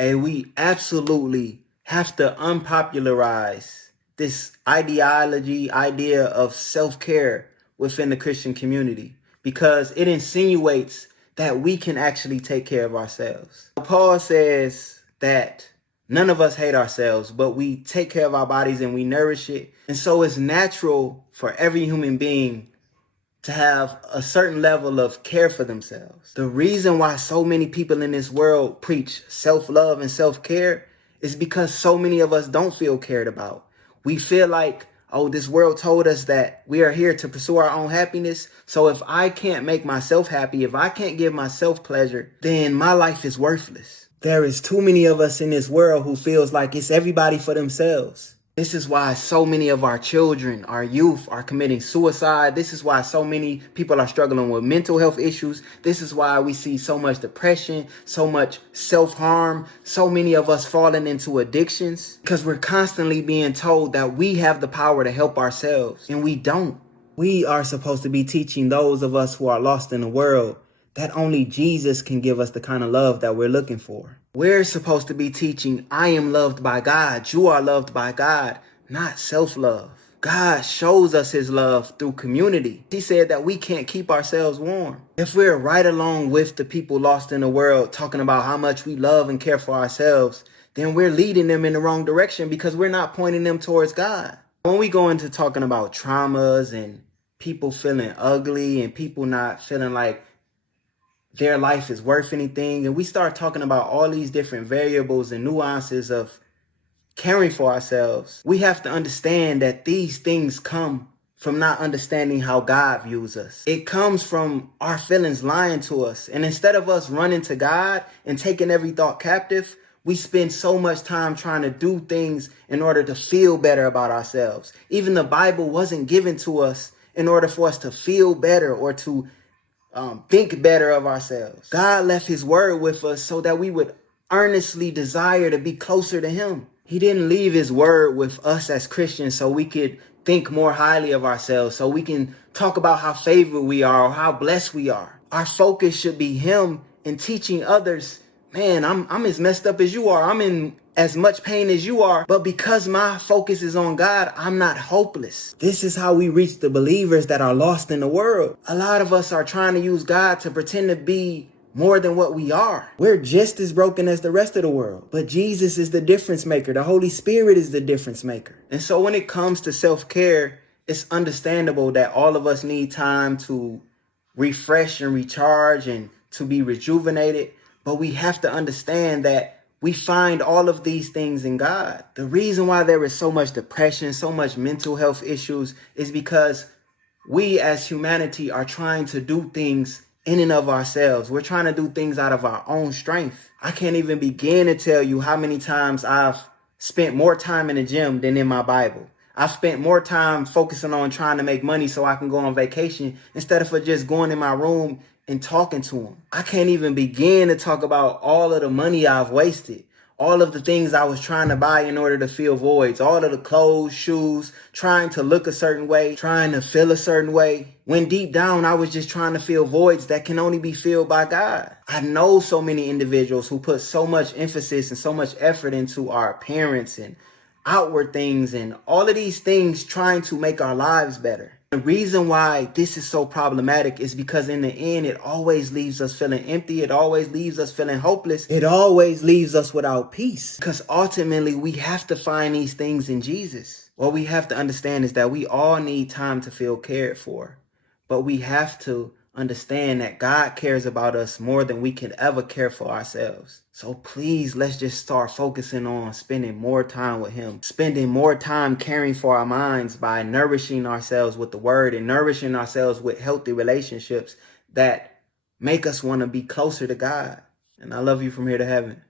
And we absolutely have to unpopularize this idea of self-care within the Christian community because it insinuates that we can actually take care of ourselves. Paul says that none of us hate ourselves, but we take care of our bodies and we nourish it. And so it's natural for every human being to have a certain level of care for themselves. The reason why so many people in this world preach self-love and self-care is because so many of us don't feel cared about. We feel like, oh, this world told us that we are here to pursue our own happiness. So if I can't make myself happy, if I can't give myself pleasure, then my life is worthless. There is too many of us in this world who feels like it's everybody for themselves. This is why so many of our children, our youth are committing suicide. This is why so many people are struggling with mental health issues. This is why we see so much depression, so much self-harm, so many of us falling into addictions because we're constantly being told that we have the power to help ourselves and we don't. We are supposed to be teaching those of us who are lost in the world that only Jesus can give us the kind of love that we're looking for. We're supposed to be teaching, I am loved by God, you are loved by God, not self-love. God shows us his love through community. He said that we can't keep ourselves warm. If we're right along with the people lost in the world talking about how much we love and care for ourselves, then we're leading them in the wrong direction because we're not pointing them towards God. When we go into talking about traumas and people feeling ugly and people not feeling like their life is worth anything, and we start talking about all these different variables and nuances of caring for ourselves, we have to understand that these things come from not understanding how God views us. It comes from our feelings lying to us. And instead of us running to God and taking every thought captive, we spend so much time trying to do things in order to feel better about ourselves. Even the Bible wasn't given to us in order for us to feel better or to think better of ourselves. God left his word with us so that we would earnestly desire to be closer to him. He didn't leave his word with us as Christians so we could think more highly of ourselves, so we can talk about how favored we are or how blessed we are. Our focus should be him and teaching others, man, I'm as messed up as you are. I'm in as much pain as you are. But because my focus is on God, I'm not hopeless. This is how we reach the believers that are lost in the world. A lot of us are trying to use God to pretend to be more than what we are. We're just as broken as the rest of the world. But Jesus is the difference maker. The Holy Spirit is the difference maker. And so when it comes to self-care, it's understandable that all of us need time to refresh and recharge and to be rejuvenated. But we have to understand that we find all of these things in God. The reason why there is so much depression, so much mental health issues is because we as humanity are trying to do things in and of ourselves. We're trying to do things out of our own strength. I can't even begin to tell you how many times I've spent more time in the gym than in my Bible. I've spent more time focusing on trying to make money so I can go on vacation instead of just going in my room and talking to him. I can't even begin to talk about all of the money I've wasted. All of the things I was trying to buy in order to fill voids, all of the clothes, shoes, trying to look a certain way, trying to feel a certain way, when deep down I was just trying to fill voids that can only be filled by God. I know so many individuals who put so much emphasis and so much effort into our appearance and outward things and all of these things trying to make our lives better. The reason why this is so problematic is because in the end, it always leaves us feeling empty. It always leaves us feeling hopeless. It always leaves us without peace because ultimately we have to find these things in Jesus. What we have to understand is that we all need time to feel cared for, but we have to understand that God cares about us more than we can ever care for ourselves. So please, let's just start focusing on spending more time with him, spending more time caring for our minds by nourishing ourselves with the word and nourishing ourselves with healthy relationships that make us want to be closer to God. And I love you from here to heaven.